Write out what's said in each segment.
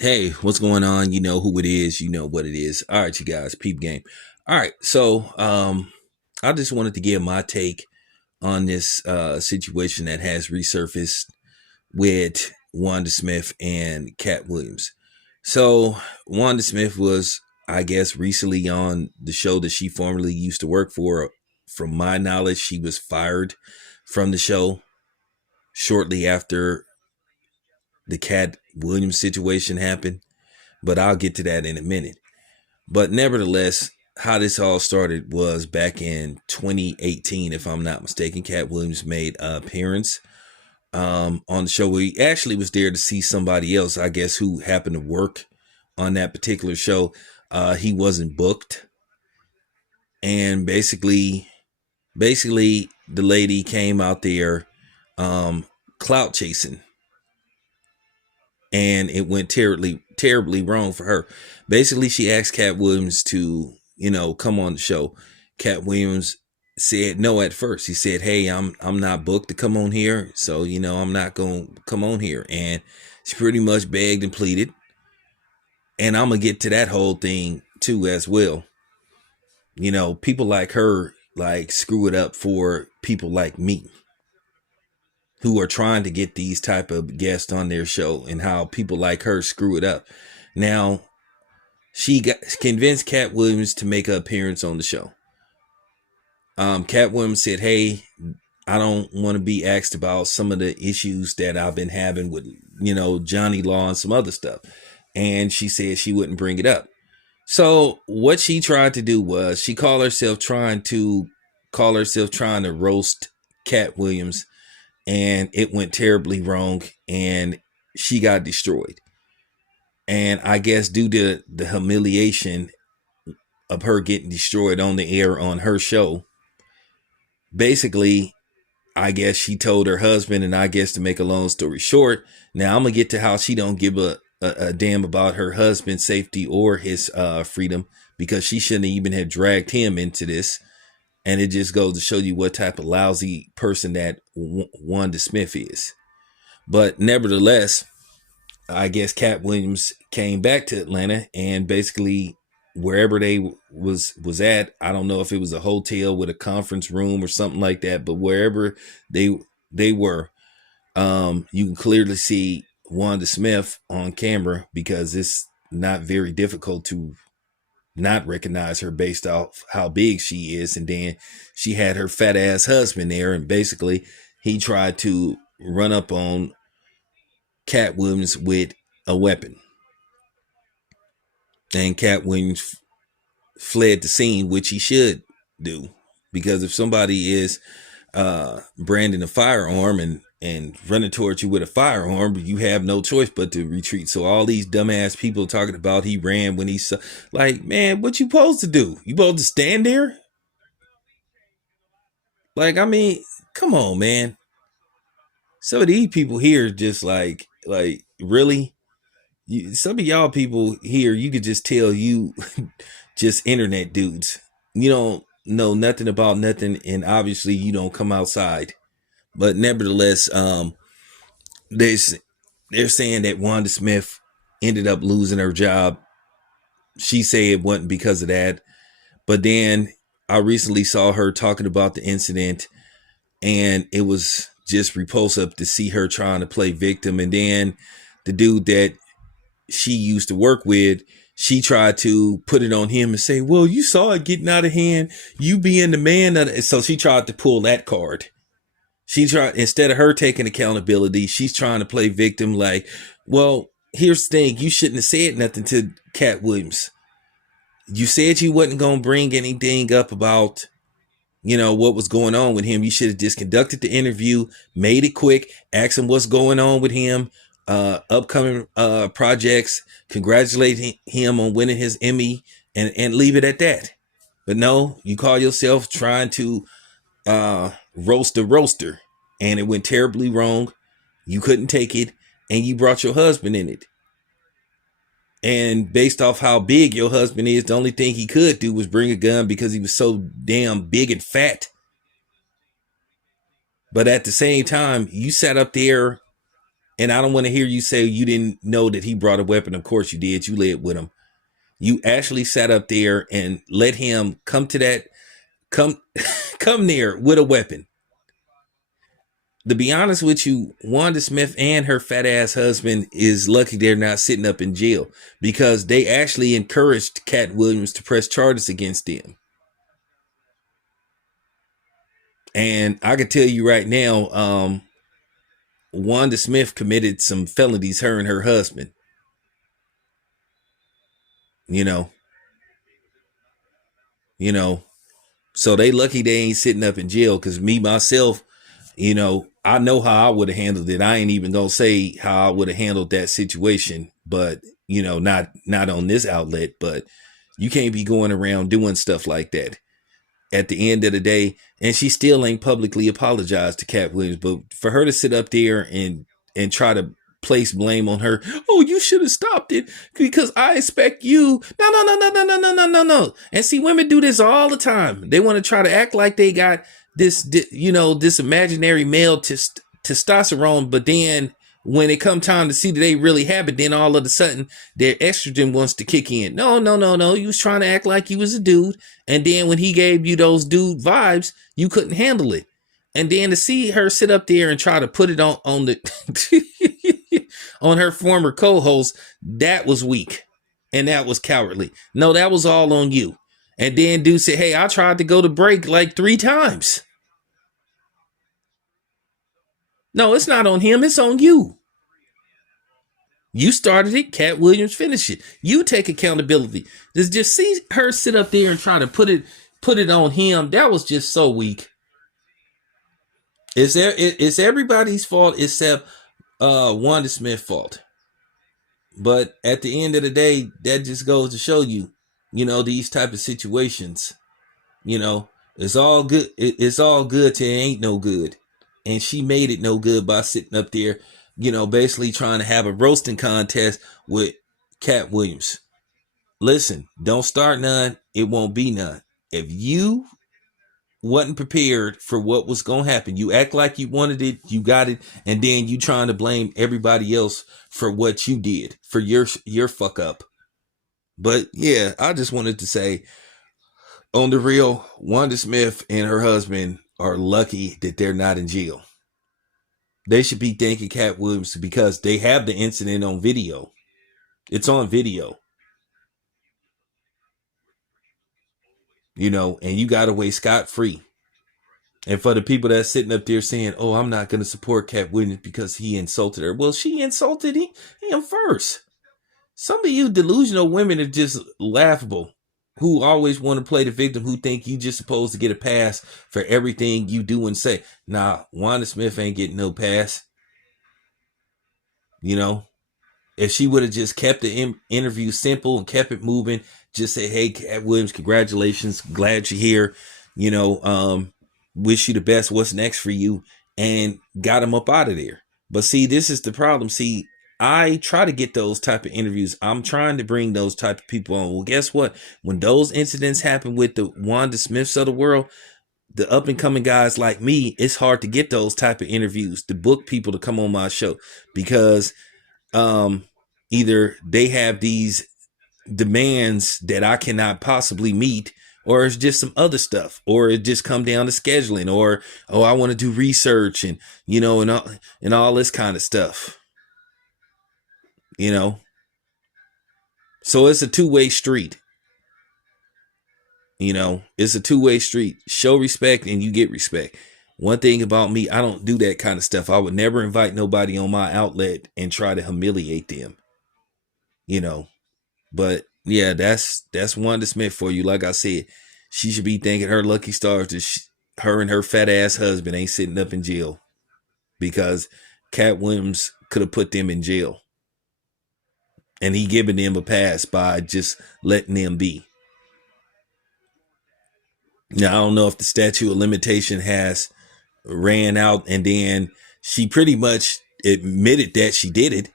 Hey, what's going on? You know who it is. You know what it is. All right, you guys, peep game. All right, so I just wanted to give my take on this situation that has resurfaced with Wanda Smith and Cat Williams. So Wanda Smith was, I guess, recently on the show that she formerly used to work for. From my knowledge, she was fired from the show shortly after the Cat Williams situation happened. But I'll get to that in a minute. But nevertheless, how this all started was back in 2018, if I'm not mistaken. Cat Williams made an appearance on the show where he actually was there to see somebody else, I guess, who happened to work on that particular show. He wasn't booked. And basically, the lady came out there clout chasing, and it went terribly wrong for her. Basically, she asked Cat Williams to, come on the show. Cat Williams said no at first. He said, "Hey, I'm not booked to come on here, so I'm not going to come on here." And she pretty much begged and pleaded. And I'm gonna get to that whole thing too as well. People like her like screw it up for people like me who are trying to get these type of guests on their show, and how people like her screw it up. Now, she got convinced Cat Williams to make an appearance on the show. Cat Williams said, "Hey, I don't want to be asked about some of the issues that I've been having with, Johnny Law and some other stuff." And she said she wouldn't bring it up. So what she tried to do was she called herself trying to roast Cat Williams, and it went terribly wrong, and she got destroyed. And I guess due to the humiliation of her getting destroyed on the air on her show, basically, I guess she told her husband, and I guess to make a long story short, now I'm gonna get to how she don't give a damn about her husband's safety or his freedom, because she shouldn't even have dragged him into this. And it just goes to show you what type of lousy person that Wanda Smith is. But nevertheless, I guess Cat Williams came back to Atlanta, and basically wherever they was at, I don't know if it was a hotel with a conference room or something like that, but wherever they were, you can clearly see Wanda Smith on camera, because it's not very difficult to not recognize her based off how big she is. And then she had her fat ass husband there, and basically he tried to run up on Cat Williams with a weapon, and Cat Williams fled the scene, which he should do, because if somebody is branding a firearm and running towards you with a firearm, you have no choice but to retreat. So all these dumbass people talking about he ran when he saw, like, man, what you supposed to do? You supposed to stand there? Like, I mean, come on, man. Some of these people here just like really. Some of y'all people here, you could just tell you just internet dudes. You don't know nothing about nothing, and obviously you don't come outside. But nevertheless, there's they're saying that Wanda Smith ended up losing her job. She said it wasn't because of that. But then I recently saw her talking about the incident, and it was just repulsive to see her trying to play victim. And then the dude that she used to work with, she tried to put it on him and say, "Well, you saw it getting out of hand. You being the man." So she tried to pull that card. She tried, instead of her taking accountability, she's trying to play victim. Like, well, here's the thing: you shouldn't have said nothing to Cat Williams. You said you wasn't gonna bring anything up about, what was going on with him. You should have just conducted the interview, made it quick, asked him what's going on with him, upcoming projects, congratulate him on winning his Emmy, and leave it at that. But no, you call yourself trying to roast a roaster, and it went terribly wrong. You couldn't take it, and you brought your husband in it. And based off how big your husband is, the only thing he could do was bring a gun because he was so damn big and fat. But at the same time, you sat up there And I don't want to hear you say you didn't know that he brought a weapon. Of course you did. You led with him. You actually sat up there and let him come to that, come, come there with a weapon. To be honest with you, Wanda Smith and her fat ass husband is lucky they're not sitting up in jail, because they actually encouraged Cat Williams to press charges against them. And I can tell you right now, Wanda Smith committed some felonies, her and her husband. You know, you know, so they lucky they ain't sitting up in jail. Because me myself, I know how I would have handled it. I ain't even gonna say how I would have handled that situation, but not on this outlet. But you can't be going around doing stuff like that at the end of the day. And she still ain't publicly apologized to Cat Williams. But for her to sit up there and try to place blame on her, oh, you should have stopped it because I expect you. No. And see, women do this all the time. They want to try to act like they got this imaginary male testosterone, but then when it come time to see that they really have it, then all of a sudden their estrogen wants to kick in. No. You was trying to act like you was a dude, and then when he gave you those dude vibes, you couldn't handle it. And then to see her sit up there and try to put it on the on her former co-host, that was weak and that was cowardly. No, that was all on you. And then dude said, hey, I tried to go to break like 3 times. No, it's not on him. It's on you. You started it. Cat Williams finished it. You take accountability. Just see her sit up there and try to put it on him. That was just so weak. It's everybody's fault except Wanda Smith's fault. But at the end of the day, that just goes to show you, these type of situations, it's all good. It's all good till it ain't no good. And she made it no good by sitting up there, basically trying to have a roasting contest with Cat Williams. Listen, don't start none. It won't be none. If you wasn't prepared for what was going to happen, you act like you wanted it, you got it, and then you trying to blame everybody else for what you did, for your fuck up. But yeah, I just wanted to say, on the real, Wanda Smith and her husband are lucky that they're not in jail. They should be thanking Cat Williams because they have the incident on video. It's on video. And you got away scot-free. And for the people that's sitting up there saying, oh, I'm not going to support Cat Williams because he insulted her. Well, she insulted him first. Some of you delusional women are just laughable, who always want to play the victim, who think you just supposed to get a pass for everything you do and say. Nah, Wanda Smith ain't getting no pass. If she would have just kept the interview simple and kept it moving, just say, hey, Cat Williams, congratulations. Glad you're here. Wish you the best. What's next for you? And got him up out of there. But see, this is the problem. See, I try to get those type of interviews. I'm trying to bring those type of people on. Well, guess what? When those incidents happen with the Wanda Smiths of the world, the up and coming guys like me, it's hard to get those type of interviews, to book people to come on my show, because either they have these demands that I cannot possibly meet, or it's just some other stuff, or it just come down to scheduling, or, oh, I want to do research and, and all this kind of stuff, So it's a two-way street. It's a two-way street. Show respect and you get respect. One thing about me, I don't do that kind of stuff. I would never invite nobody on my outlet and try to humiliate them. But yeah, that's Wanda Smith for you. Like I said, she should be thanking her lucky stars that her and her fat ass husband ain't sitting up in jail, because Cat Williams could have put them in jail, and he giving them a pass by just letting them be. Now, I don't know if the statute of limitation has ran out, and then she pretty much admitted that she did it.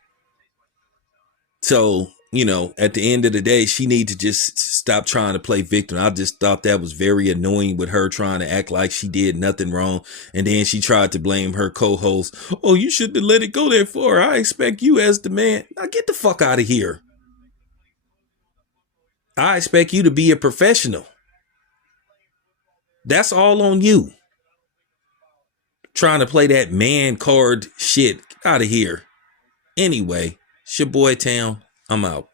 So at the end of the day, she need to just stop trying to play victim. I just thought that was very annoying with her trying to act like she did nothing wrong. And then she tried to blame her co-host. Oh, you shouldn't have let it go that far. I expect you as the man. Now get the fuck out of here. I expect you to be a professional. That's all on you. Trying to play that man card shit. Get out of here. Anyway, it's your boy Town. I'm out.